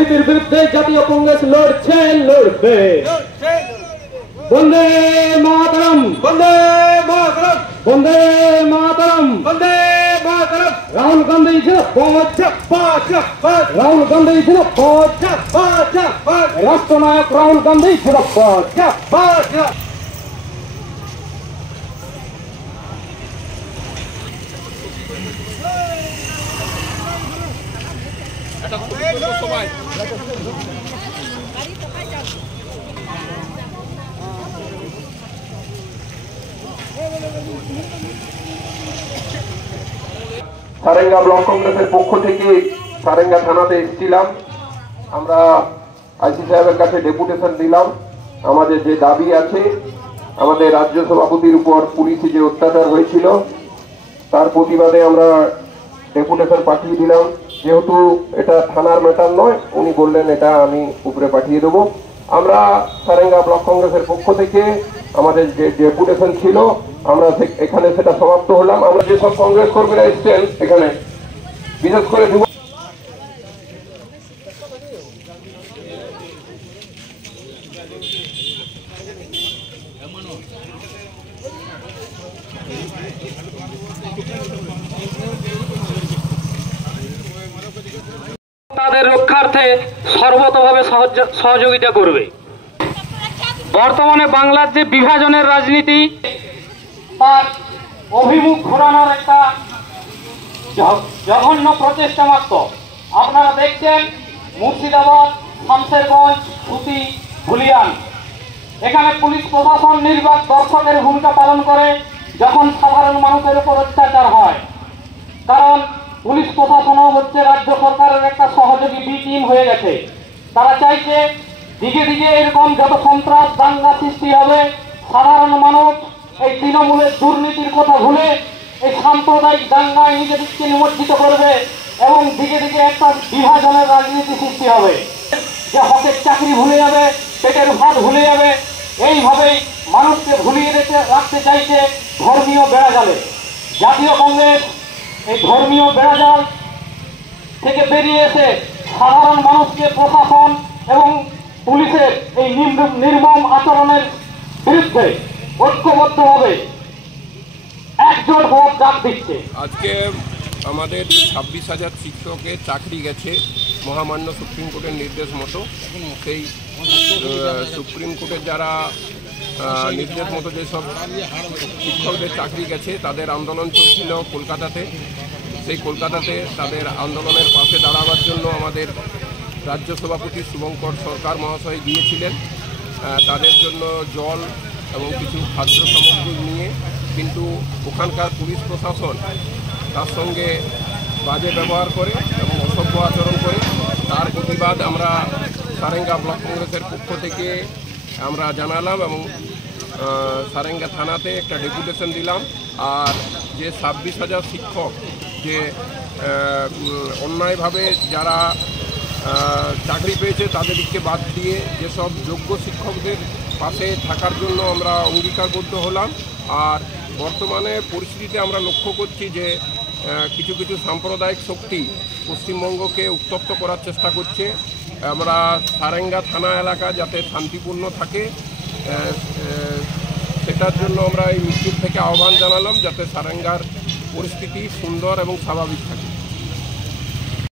দুর্নীতির বিরুদ্ধে জাতীয় কংগ্রেস লড়ছে, লড়বে। বন্দে মাতরম, বন্দে মাতরম, বন্দে মাতরম, বন্দে মাতরম। রাহুল গান্ধী জিন্দাবাদ, রাহুল গান্ধী জিন্দাবাদ, রাষ্ট্রনায়ক রাহুল গান্ধী জিন্দাবাদ। সারেঙ্গা ব্লক কংগ্রেসের পক্ষ থেকে সারেঙ্গা থানাতে এসেছিলাম। আমরা আইসি সাহেবের কাছে ডেপুটেশন দিলাম। আমাদের যে দাবি আছে, আমাদের রাজ্য সভাপতির উপর পুলিশে যে অত্যাচার হয়েছিল তার প্রতিবাদে আমরা ডেপুটেশন পাঠিয়ে দিলাম। যেহেতু এটা থানার ম্যাটার নয়, উনি বললেন এটা আমি উপরে পাঠিয়ে দেবো। আমরা সারেঙ্গা ব্লক কংগ্রেসের পক্ষ থেকে আমাদের যে ডেপুটেশন ছিল আমরা এখানে সেটা সমাপ্ত হলাম। আমরা যেসব কংগ্রেস কর্মীরা এসছেন এখানে, বিশেষ করে তাদের রক্ষার্থে সর্বতভাবে সহযোগিতা করবে। বর্তমানে বাংলার যে বিভাজনের রাজনীতি, তার অভিমুখ ঘোরানোর একটা জঘন্য প্রচেষ্টা মাত্র। আপনারা দেখছেন মুর্শিদাবাদ, শামশেরগঞ্জ, সুতি, ধুলিয়ান, এখানে পুলিশ প্রশাসন নির্বাক দর্শকের ভূমিকা পালন করে যখন সাধারণ মানুষের উপর অত্যাচার হয়। কারণ পুলিশ প্রশাসনও হচ্ছে রাজ্য সরকারের একটা সহযোগী বি টিম হয়ে গেছে। তারা চাইছে দিকে দিকে এরকম যত সন্ত্রাস দাঙ্গা সৃষ্টি হবে, সাধারণ মানুষ এই তৃণমূলের দুর্নীতির কথা ভুলে এই সাম্প্রদায়িক দাঙ্গায় নিজেদেরকে নিমজ্জিত করবে এবং দিকে দিকে একটা বিভাজনের রাজনীতি সৃষ্টি হবে। যে হকের চাকরি ভুলে যাবে, পেটের ভাত ভুলে যাবে, এইভাবেই মানুষকে ভুলিয়ে রাখতে চাইছে ধর্মীয় বেড়াজালে। জাতীয় কংগ্রেস এই ধর্মীয় বেড়াজাল থেকে বেরিয়ে এসে সাধারণ মানুষকে প্রশাসন এবং পুলিশের এই নির্মম আচরণের বিরুদ্ধে ঐক্যবদ্ধভাবে একজোট হওয়ার ডাক দিচ্ছে। আজকে আমাদের 26,000 শিক্ষকের চাকরি গেছে মহামান্য সুপ্রিম কোর্টের নির্দেশ মতো। সেই সুপ্রিম কোর্টের যারা নির্দেশ মতো যেসব শিক্ষকদের চাকরি গেছে তাদের আন্দোলন চলছিল কলকাতাতে। সেই কলকাতাতে তাদের আন্দোলনের পাশে দাঁড়াবার জন্য আমাদের রাজ্য সভাপতি শুভঙ্কর সরকার মহাশয় গিয়েছিলেন তাদের জন্য জল এবং কিছু খাদ্য সামগ্রী নিয়ে, কিন্তু ওখানকার পুলিশ প্রশাসন তার সঙ্গে বাজে ব্যবহার করে এবং অসভ্য আচরণ করে। তার প্রতিবাদ আমরা সারেঙ্গা ব্লক কংগ্রেসের পক্ষ থেকে আমরা জানালাম এবং সারেঙ্গা থানাতে একটা ডেপুটেশন দিলাম। আর যে 26,000 শিক্ষক যে অন্যায়ভাবে যারা চাকরি পেয়েছে তাদেরকে বাদ দিয়ে যেসব যোগ্য শিক্ষকদের পাশে থাকার জন্য আমরা অঙ্গীকারবদ্ধ হলাম। আর বর্তমানে পরিস্থিতিতে আমরা লক্ষ্য করছি যে কিছু কিছু সাম্প্রদায়িক শক্তি পশ্চিমবঙ্গকে উত্তপ্ত করার চেষ্টা করছে। আমরা সারেঙ্গা থানা এলাকা যাতে শান্তিপূর্ণ থাকে সেটার জন্য আমরা এই মিছিল থেকে আহ্বান জানালাম, যাতে সারেঙ্গার পরিস্থিতি সুন্দর এবং স্বাভাবিক থাকে।